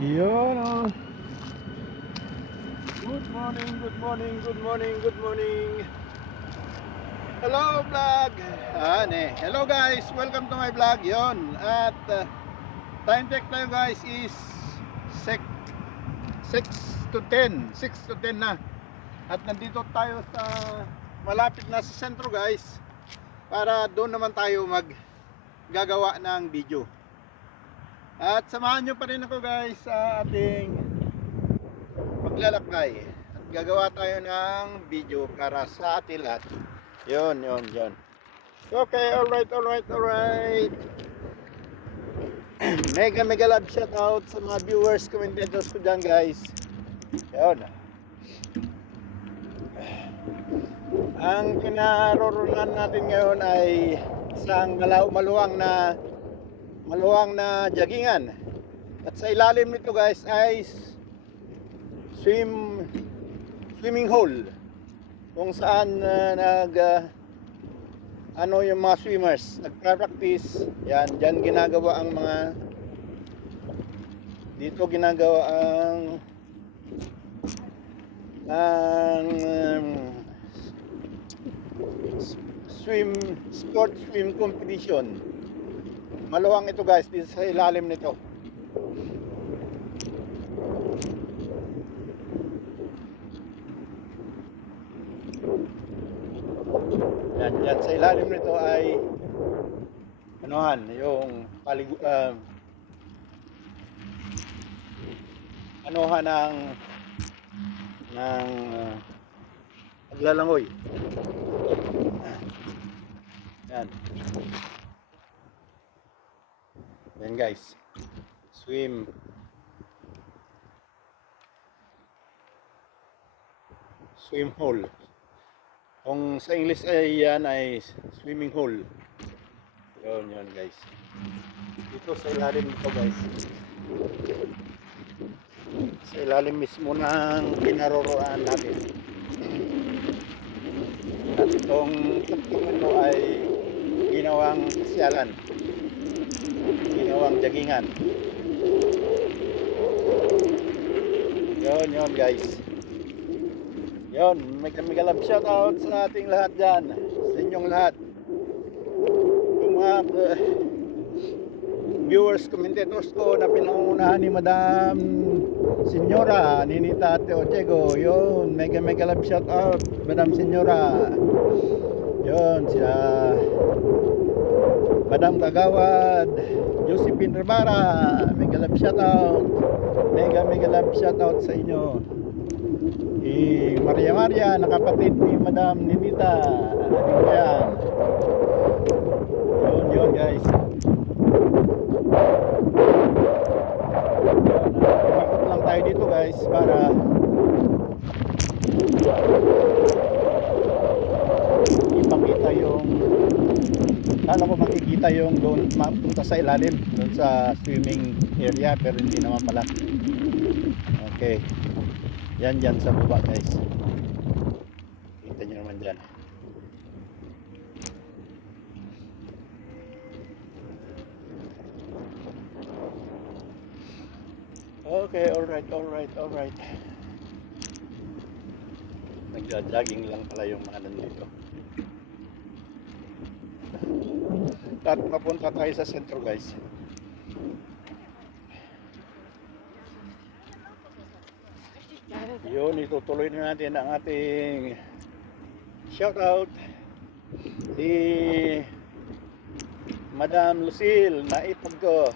Yun oh. Good morning, good morning, good morning, good morning. Hello vlog. Hello guys, welcome to my vlog. Yun. At time check tayo guys is 6 to 10. 6 to 10 na. At nandito tayo sa malapit na sa sentro guys. Para doon naman tayo gagawa ng video. At samahan nyo pa rin ako guys sa ating maglalakbay. At gagawa tayo ng video para sa atin lahat. Yun. Okay, alright. Mega love shout out sa mga viewers, commentators ko dyan guys. Yun. Ang kinaroroonan natin ngayon ay isang maluwang na jaggingan. At sa ilalim nito guys ay swimming hole kung saan yung mga swimmers nagpa-practice. Diyan ginagawa ang mga dito ginagawa ang swim competition. Maluwang ito guys dito sa ilalim nito. Yan sa ilalim nito ay yung ng paglalangoy. Yan guys, swim hole. Kung sa English ay yan ay swimming hole. Yun guys. Dito sa ilalim nito guys. Sa ilalim mismo ng kinaroroonan natin. At itong ito ay ginawang pasyalan. Ginawang jaggingan. Yun guys. Yun, mega love shout out sa ating lahat dyan, sa inyong lahat. Yung mga viewers, commentators ko na pinangunahan ni Madam Senyora Ninita Teochego. Yun, mega love shout out Madam Senyora. Yun, siya Madam Kagawad Josephine Rivara, mega love shout out. Mega love shout out sa inyo. Maria na kapatid ni Madam Ninita. Yun guys. Ikot lang tayo dito guys para ipakita yung makikita yung doon mapunta sa ilalim doon sa swimming area, pero hindi naman pala. Okay. Yan sa baba guys. Kita nyo naman dyan. Okay, alright. Nagja-jogging lang pala yung mga nandito. At mapunta tayo sa sentro guys. Yun, itutuloy na natin ang ating shout out si Madam Lucille na hipag ko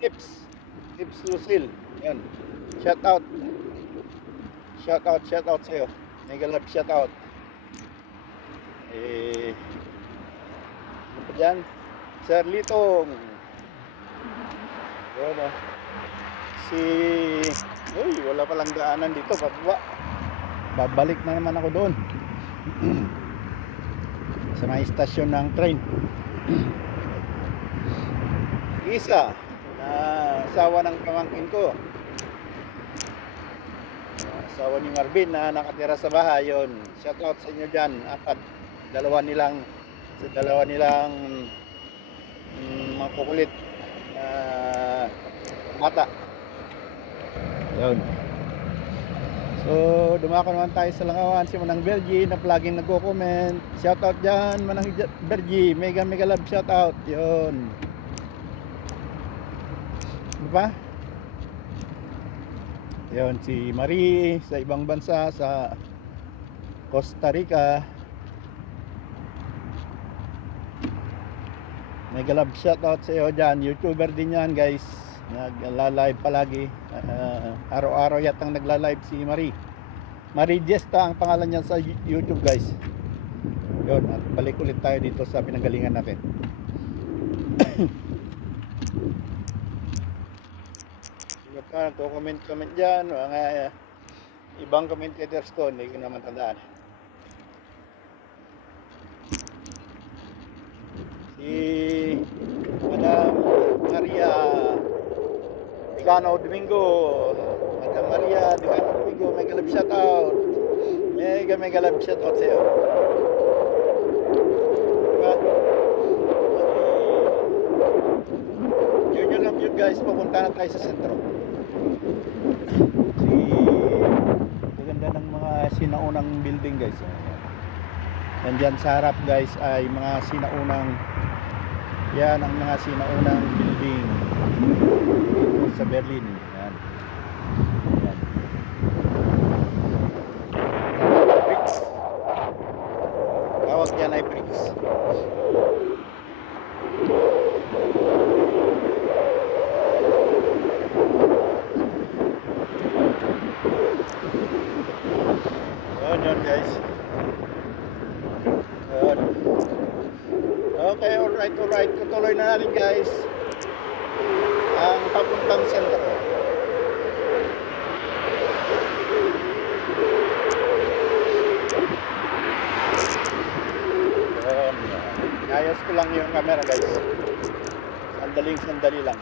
tips Lucille. Yun, shout out sa'yo, mega love shout out. Ano pa dyan? Sir Litong. Yun wala palang daanan dito pababa. Babalik na naman ako doon sa may istasyon ng train. Isa na asawa ng pamangkin ko, asawa ni Marvin na nakatira sa bahay. Yun, shout out sa inyo dyan. Dalawa nilang makukulit bata. Ayun. So, dumako naman tayo sa Langawan. Si Manang Bergie na palaging nagko-comment. Shoutout dyan, Manang Bergie. Mega mega love shoutout. Yun. Ano pa? Yun, si Marie sa ibang bansa, sa Costa Rica. Mega love shoutout sa iyo dyan. YouTuber din yan guys. Nagla-live palagi. Araw-araw yatang nagla-live si Marie. Marie Gesta ang pangalan niya sa YouTube guys. Yun, at balik ulit tayo dito sa pinanggalingan natin. Sino pa nagko-comment dyan? Mga ibang commentators ko, hindi ko naman tandaan. Si Madam Maria Dicano Domingo. Madam Maria Dicano Domingo, mega love shoutout. Mega love shoutout sa iyo. Yun lang yun guys, pupunta na tayo sa sentro. Ganda ng mga sinaunang building guys. Nandyan sa harap guys ay mga sinaunang, yan ang mga sinaunang building dito sa Berlin. Yan. Yan. Bricks. Tawag yan ay bricks. Yan guys. Yan. Okay, alright. Tutuloy na natin guys ang papuntang sentro. Yan. Ayos ko lang yung camera guys. Sandali lang.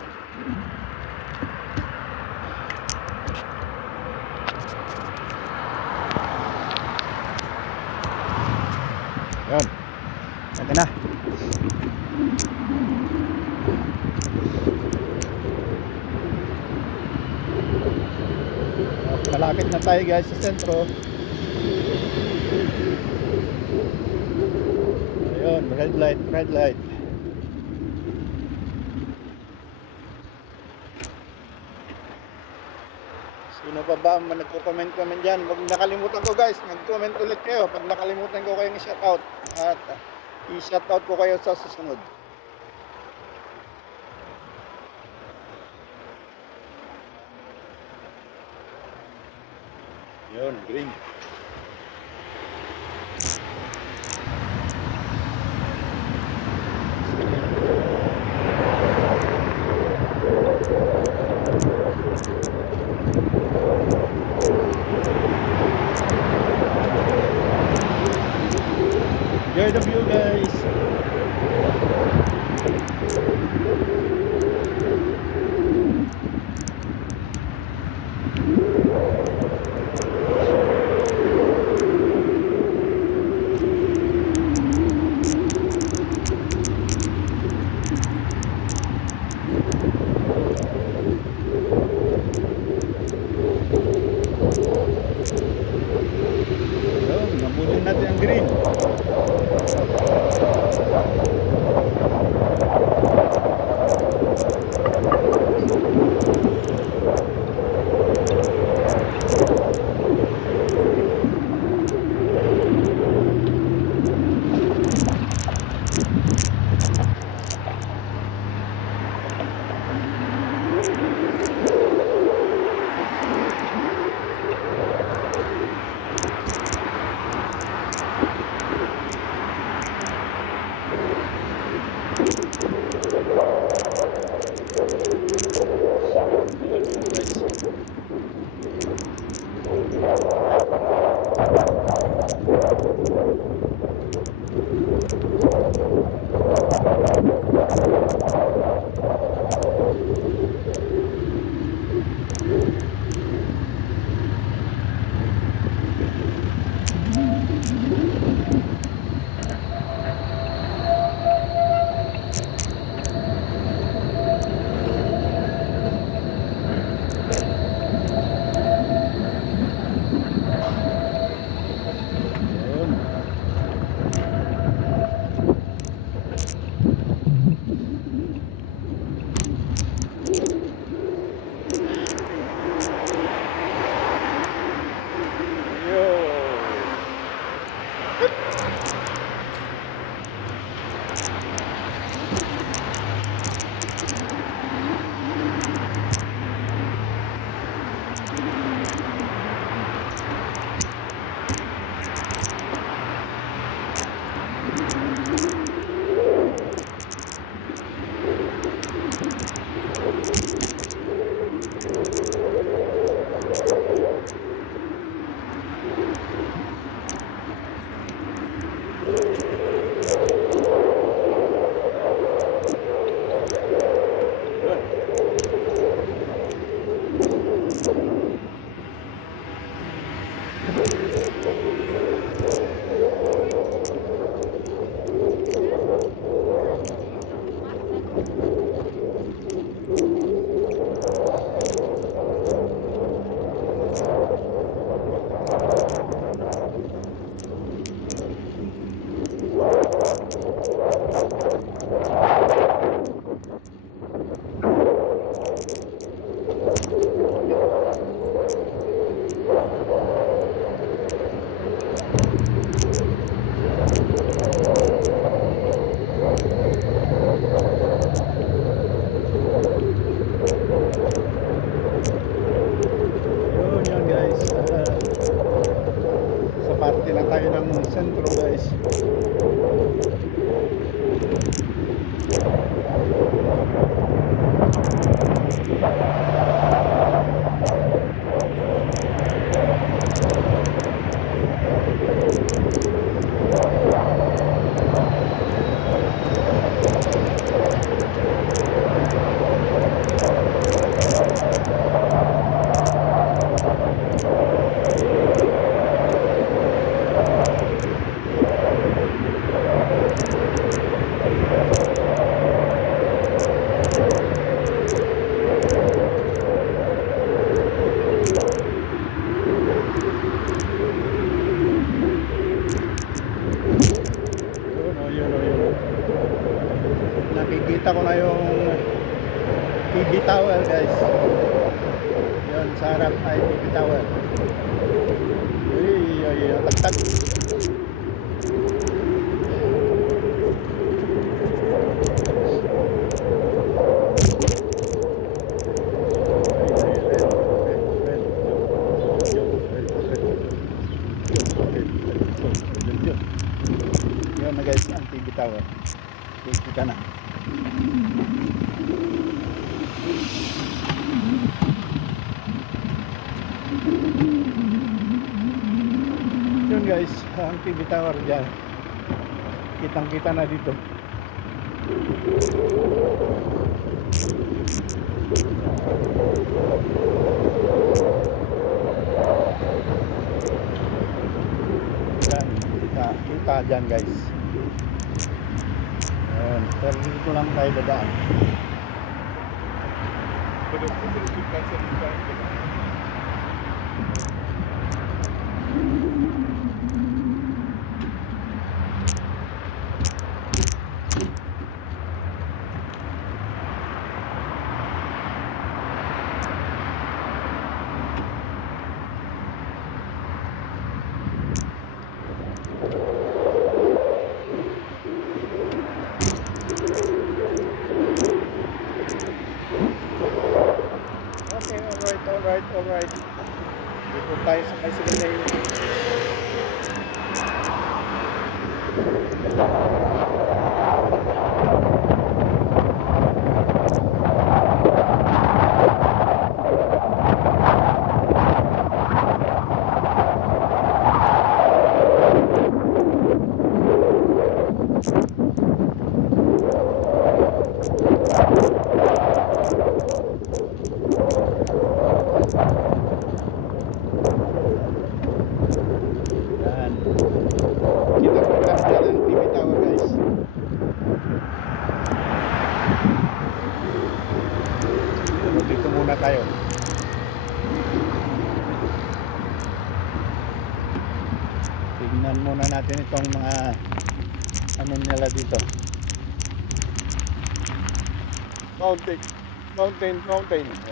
Yan. Ito na. Malapit na tayo guys sa sentro. Ayun, red light. Sino pa ba ang nagko-comment dyan? Huwag nakalimutan ko guys, mag-comment ulit kayo pag nakalimutan ko kayong i-shoutout. At i-shoutout ko kayo sa susunod. Yun, green. Enjoy the view guys. sentro guys. Yun. Nakikita ko na yung TV tower guys. Yun, sa harap ay TV tower. Uy, tak. Yun na guys, ang TV tower. Kita na. Yun guys, ang TV tower dyan. Kitang kita na dito. Yan, kita dyan guys. Ayan, pero dito lang tayo dadaan. Alright. Dito tayo sa bicycle lane. Dito muna tayo. Tingnan muna natin itong mga ano nila dito. Mountain.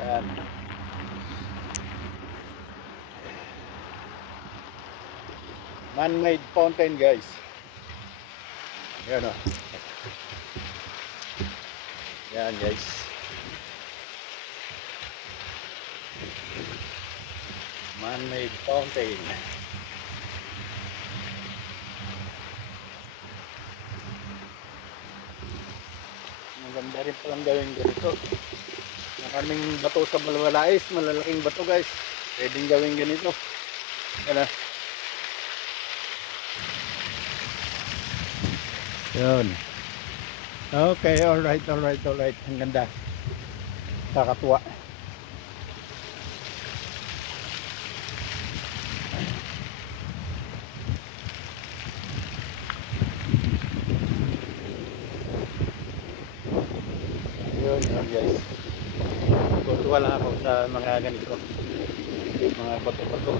Yan. Man-made fountain guys. Yan o. Yan guys. Man-made fountain. Maganda rin palang gawin ganito. Maraming bato sa Balwalais, malalaking bato guys. Pwedeng gawin ganito. Yan. Yun. Okay, alright. Ang ganda. Kakatuwa. Yun guys. Tutuwa lang ako sa mga ganito. Mga bato-bato.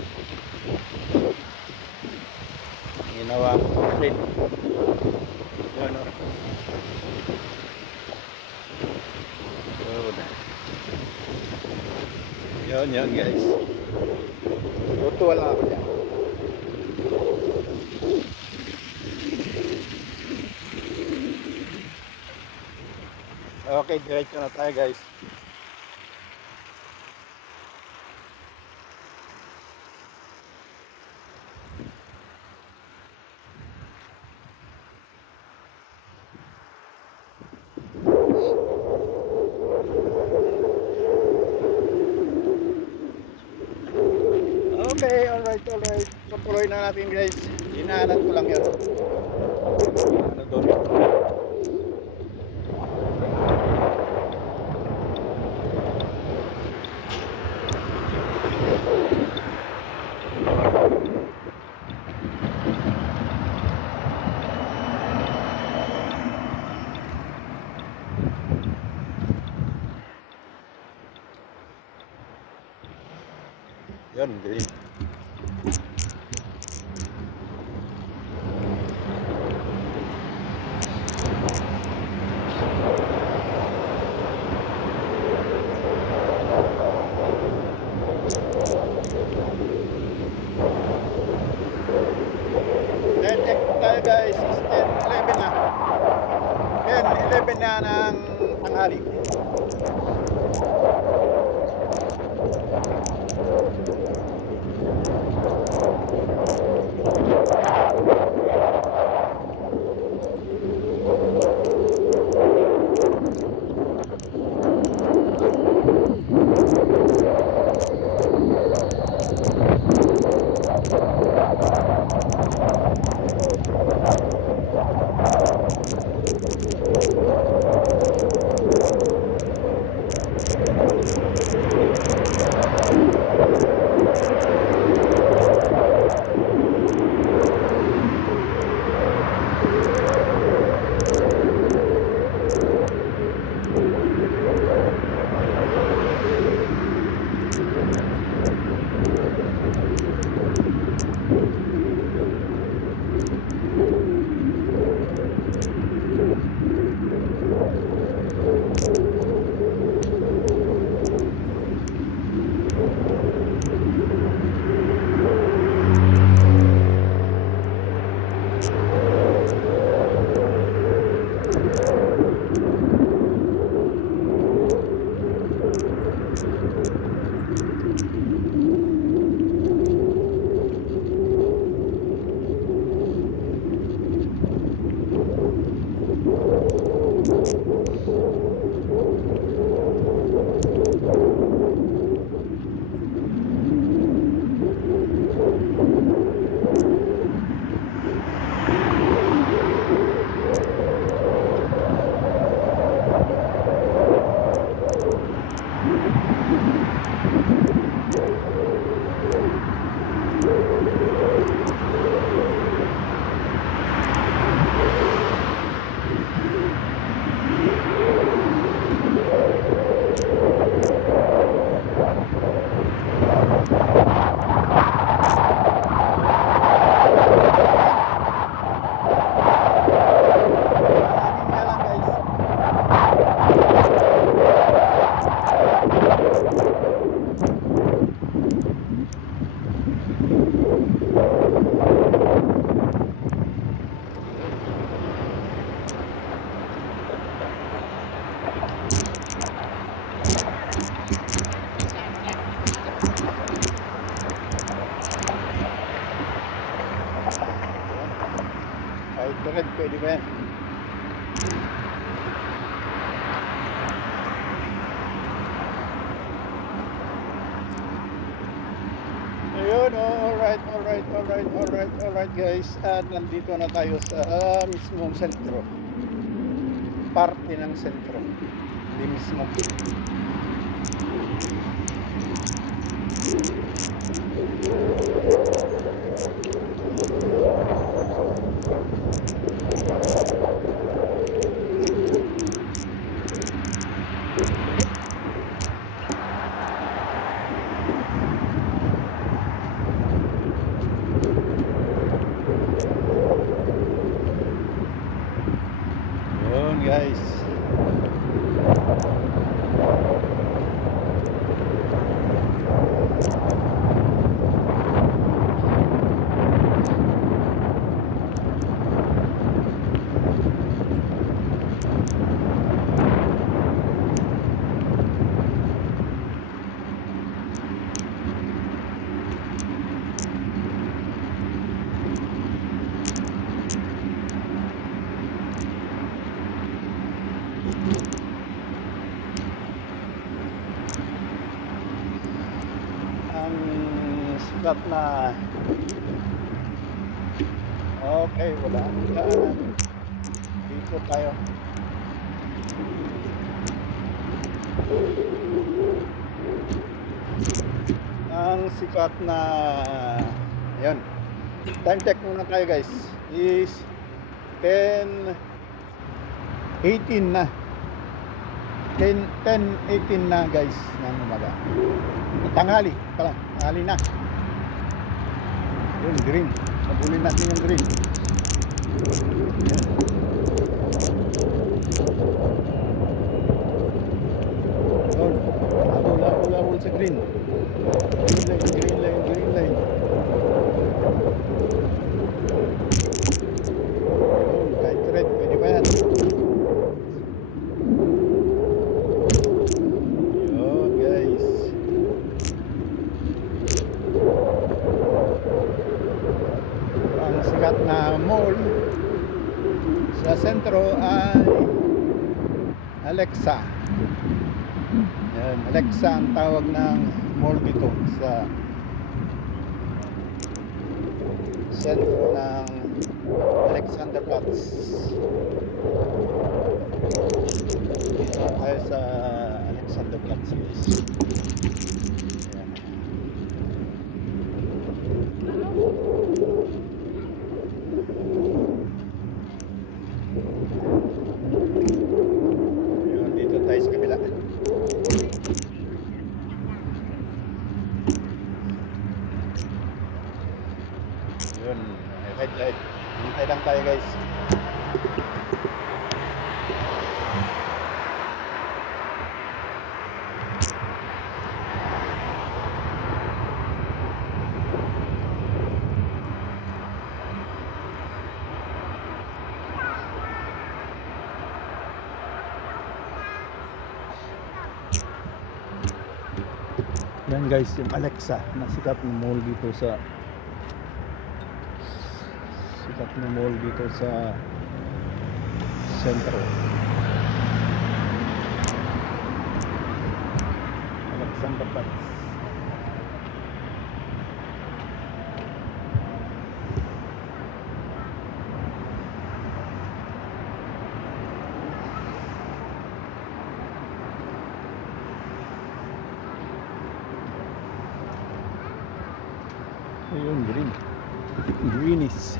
Ginawa ko complete. Yun o. Yun guys. Tutuwa lang ako dyan. Okay, diretso na tayo guys. tuloy na natin guys. Inaanan ko lang yun. Ano doon? Yun, galing. Check tayo guys, is 10:11 na. 10:11 na ng tanghali. Kahit red, pwede ba yan? Ayun, alright guys. At nandito na tayo sa mismong sentro. Parte ng sentro. Hindi mismo. Yun guys. Ang sikat na Okay, wala. Daanan. Dito tayo. Ang sikat na yun. Time check muna tayo guys. Is 10:18 na. 10:18 na guys ng umaga. Tanghali pala. Tanghali na. Yun, green. Nabulin natin yung green. Yan. Yun. Habol sa green. Green line. Yun, kahit red, pwede pa yan. Yun guys. Ang sikat na mall sa sentro ay Alexa. Yan, Alexa ang tawag ng mall dito sa sentro ng Alexanderplatz. Dito tayo sa Alexanderplatz. Yan. Yun, dito tayo sa kabila. Yun, red light. Hintay lang tayo guys. Yan guys, yung Alexa na sikat na mall dito sa sentro. Alexanderplatz. Ayun, greenish.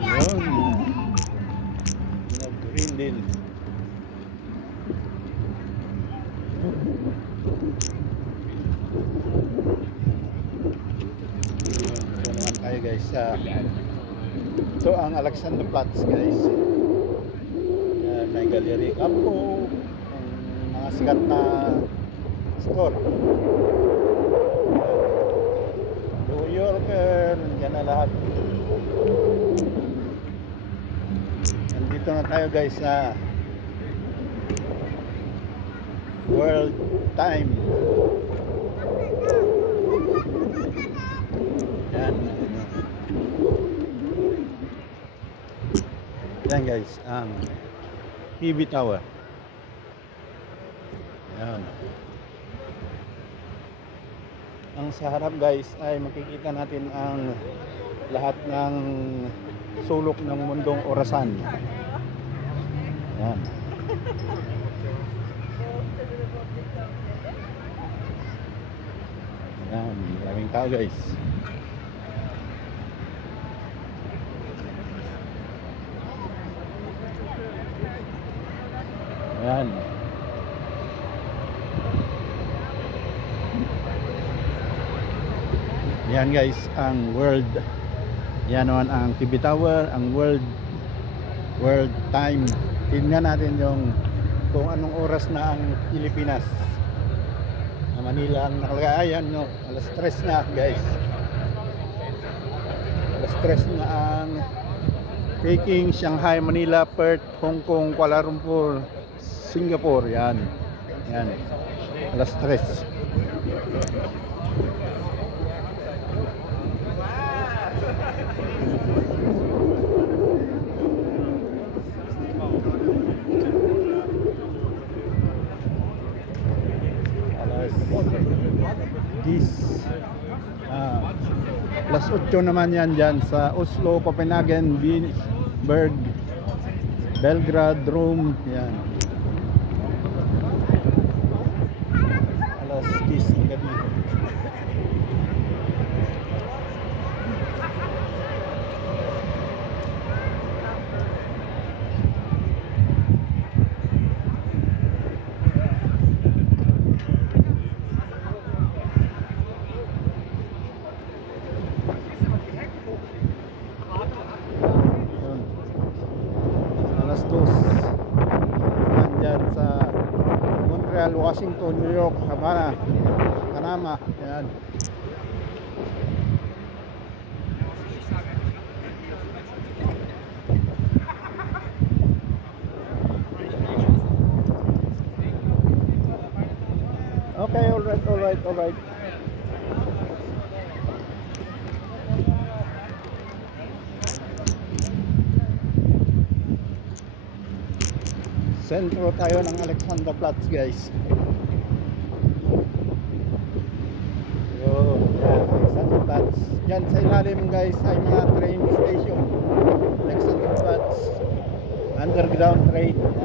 Ayun, green din. Ito naman tayo guys sa ito ang Alexanderplatz guys. May Gallery Campo, mga sikat na store. New Yorker, nandiyan na lahat. Nandito na tayo guys sa World Time. Yan. Yan guys, ang TV Tower. Yan. Ang sa harap guys ay makikita natin ang lahat ng sulok ng mundong orasan. Yan. Yan, maraming tao guys. Yan. Yan guys, ang world. Yan naman ang TV Tower, ang world time. Tingnan natin yung kung anong oras na ang Pilipinas. Manila ang nakalagayan, no? Alas 3 na guys. Alas 3 na ang Peking, Shanghai, Manila, Perth, Hong Kong, Kuala Lumpur, Singapore. Yan. Yan. Alas 3. Alas 8 naman yan dyan sa Oslo, Copenhagen, Berg, Belgrade, Rome. Yan. Alas 10 ng gabi. Yun. Alas 2 nandyan sa Montreal, Washington, New York, Havana, Panama. Yan. Okay, alright. Sentro tayo ng Alexanderplatz, guys. Yun, yan, Alexanderplatz. Yan sa ilalim, guys, ay mga train station. Alexanderplatz underground train. Yan.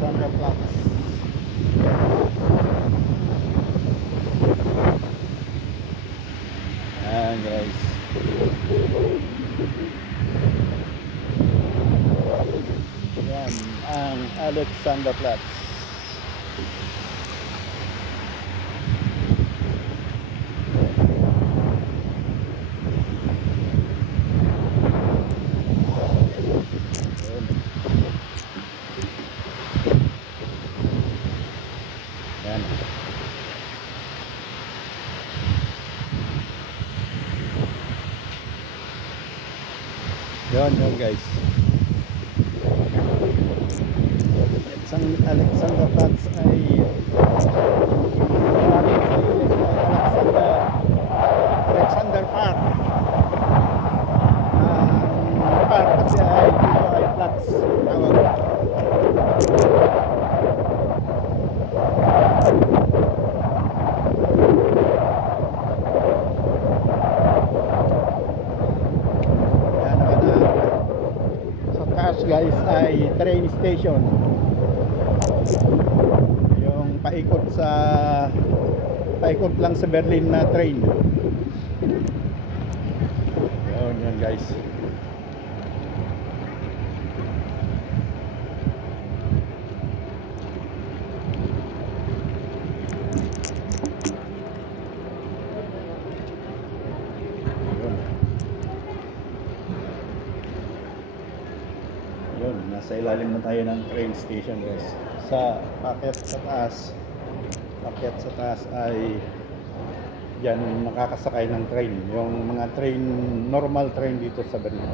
Alexanderplatz. Ayan, guys. Yan ang Alexanderplatz. Yan. Yun guys. Alexanderplatz ay Alexander Park. Park kasi ay dito ay Platz tawag. Guys ay train station, yung paikot lang sa Berlin na train. Yan guys. Yun, nasa ilalim na tayo ng train station, guys. Sa packet sa taas ay diyan makakasakay ng train, yung mga train, normal train dito sa Berlin.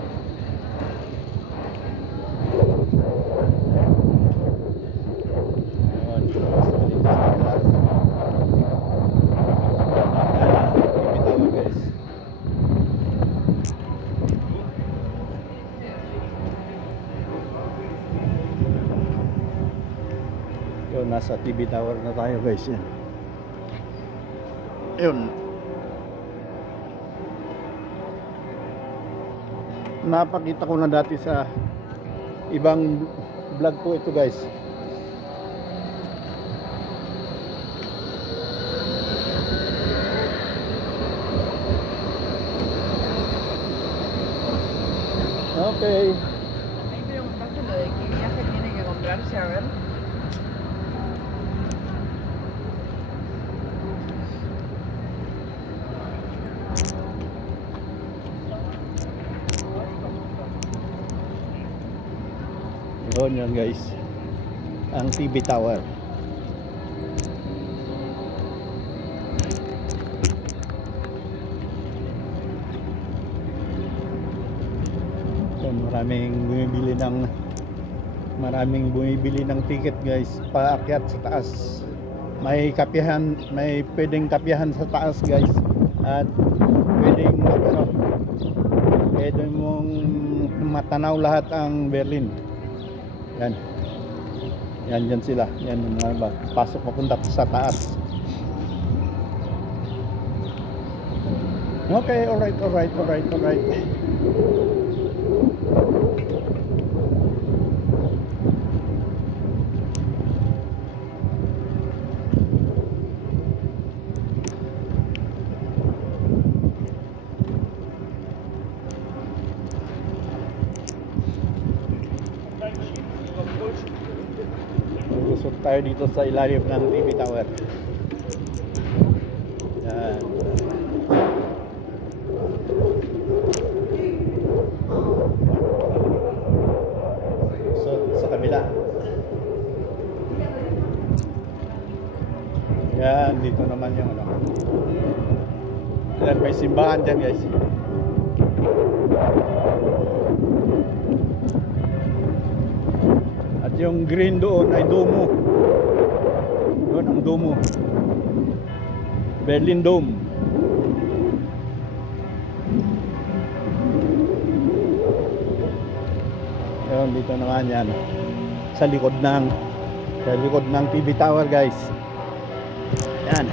Nasa TV tower na tayo, guys. Yan. Yun. Napakita ko na dati sa ibang vlog ko ito, guys. Okay. Maybe yung patuloy, kaya kanina yung comprar siya. Yan guys, ang TV tower. So maraming bumibili ng ticket, guys, paakyat sa taas. May pwedeng kapihan sa taas, guys. At pwedeng pwede mong matanaw lahat ang Berlin. Yan. Yan dyan sila. Yan yung mga pasok papunta sa taas. Okay, alright. Lusot tayo dito sa ilalim ng TV tower. Yan. Lusot sa kabila. Yan, dito naman yung Yan, may simbahan dyan guys. At yung green doon ay Duomo. Doon ang Duomo. Berlin Dome. Ayun, dito naman yan. Sa likod ng TV tower guys. Yan.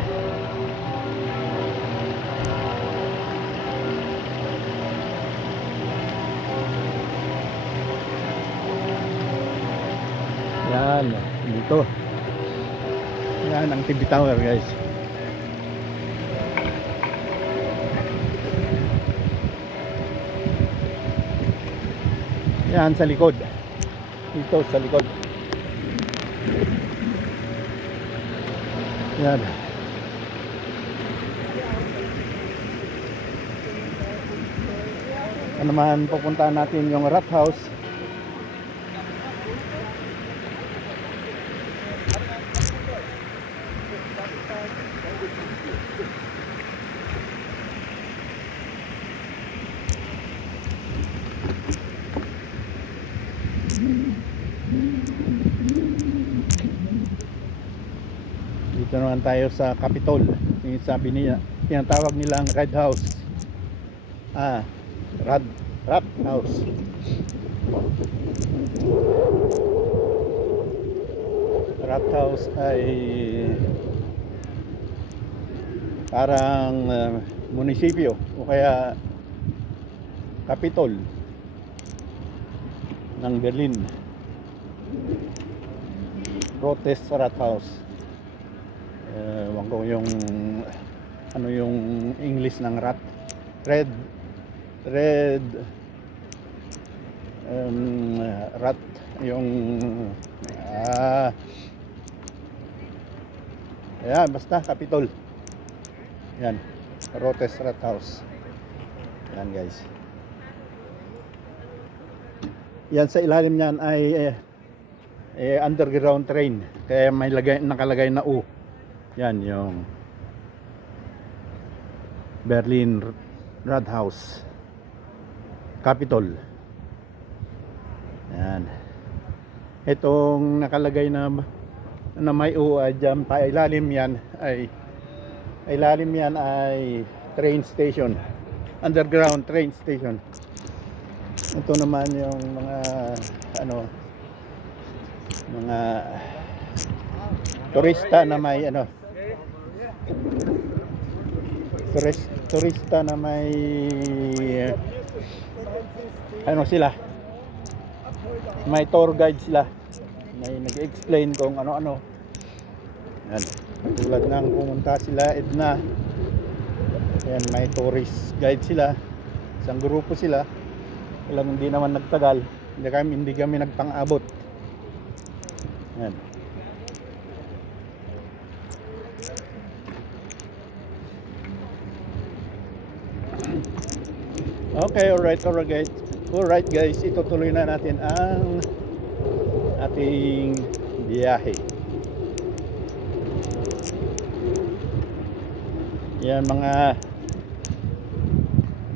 Yan, dito. Yan ang TV tower guys. Yan sa likod. Dito sa likod. Yan. Ano naman pupuntahan natin yung Rathaus. Dito naman tayo sa Capitol. Yung sabi niya, tinatawag nilang Red House. Rat House. Rat House ay parang munisipyo o kaya Capitol ng Berlin. Protest Rat House. Ewan ko yung ano yung English ng rat. Red rat yung ayan, basta Capitol. Yan, Protest Rat House. Yan guys. Yan sa ilalim niyan ay underground train. Kaya may nakalagay na U. Yan yung Berlin Rathaus Capitol. Yan. Itong nakalagay na may U ay dyan pa ilalim yan ay train station. Underground train station. Ito naman yung mga turista na may turista na may sila, may tour guide sila, may nag-explain kung ano-ano. Yan, tulad ng pumunta sila Edna. Yan, may tourist guide sila, isang grupo sila. Alam, hindi naman nagtagal, hindi kami nagpang-abot. Yan. Okay, alright guys, itutuloy na natin ang ating biyahe. Yan,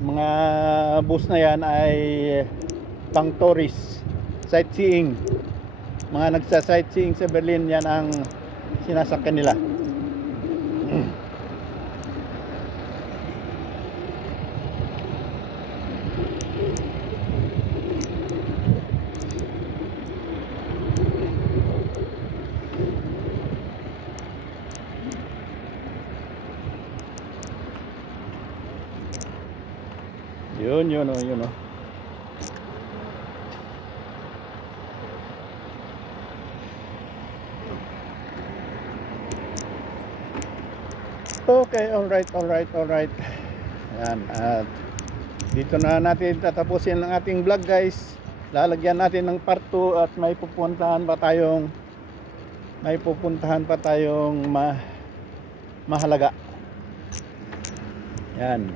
mga bus na yan ay pang tourist, sightseeing. Mga nagsa-sightseeing sa Berlin, yan ang sinasakyan nila. Yun oh, yun oh. Okay, alright. Ayan, at dito na natin tatapusin ang ating vlog guys. Lalagyan natin ng part 2 at may pupuntahan pa tayong mahalaga. Yan.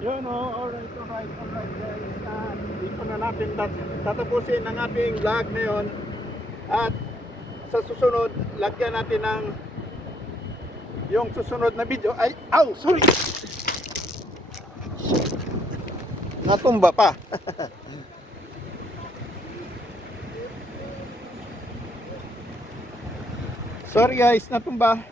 Yun oh, alright guys. Dito na natin tatapusin ang ating vlog ngayon. At sa susunod, lagyan natin ng yung susunod na video. Ay, sorry! Natumba pa. Sorry guys, natumba.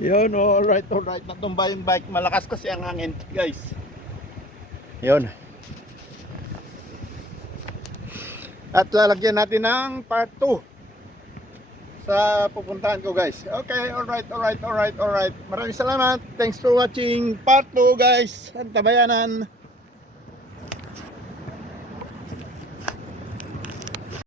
Yun, alright. Natumba yung bike. Malakas kasi ang hangin, guys. Yun. At lalagyan natin ng part 2 sa pupuntahan ko, guys. Okay, alright. Maraming salamat. Thanks for watching part 2, guys. Antabayanan.